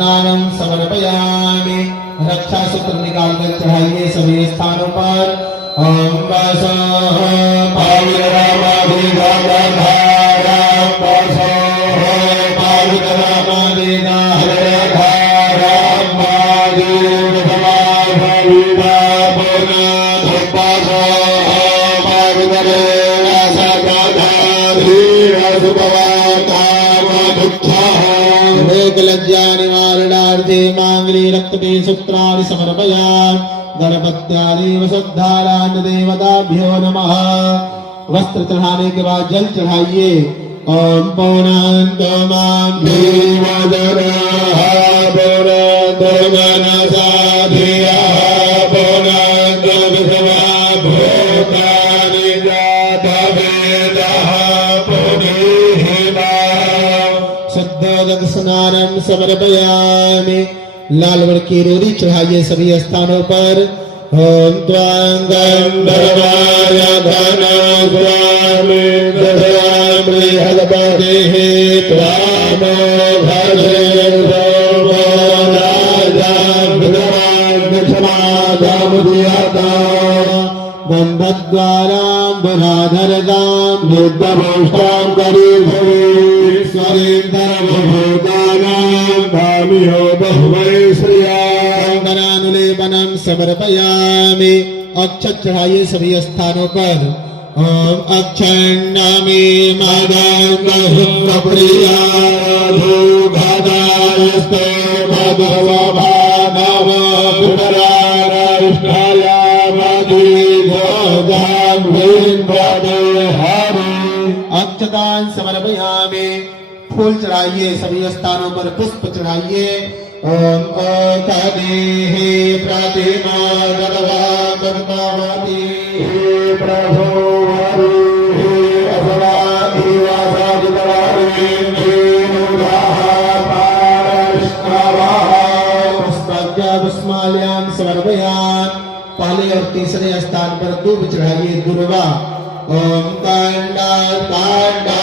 स्नानम समर्पयामि। रक्षा सूत्र निकाल कर चढ़ाइए सभी स्थानों पर। ओम वासो लज्जा निवारणार्थे मांगल्ये रक्तपे सूत्राणि समर्पयामि। गणपत्यादि वसुद्धारान् देवताभ्यो नमः। वस्त्र चढ़ाने के बाद जल चढ़ाइए। ओम पूर्णान्तो मां भीमदरः पूर्णान्तो मनसा धियः पूर्णान्तो विश्वा भूतानि जातवेदः पुनीहिमा। शुद्धोदक स्नानम समर्पयामि। लाल वर्ण की रोरी चढ़ाइए सभी स्थानों पर। ओम त्वां गंधर्वाय धनस्वामी दधामि हलपतिः त्वामो भजे सोमो राजां विद्वान् गंधद्वारां बुधाधरदां बुद्धभूष्टां करीभवीश्वरीं धर्मभूतानां धामियो बहुवै श्रिया। कंगनानुलेपनं समर्पयामि। अक्षत चढ़ाइए सभी स्थानों पर। ओम अक्षण्णामि मदङ्गप्रिया धूघदायस्ते भगवभानव पुनराराष्टाया अक्षतान समर्पयामि। फूल चढ़ाइए सभी स्थानों पर। पुष्प चढ़ाइए। ओम ओंकादेः प्रतिमा गणवा गणपति प्रभो हरि असवादि वासादितवारि पुष्पाल्यां समर्पयामि। पहले और तीसरे स्थान पर दूब चढ़ाइए दुर्वा। ओम कांडा कांडा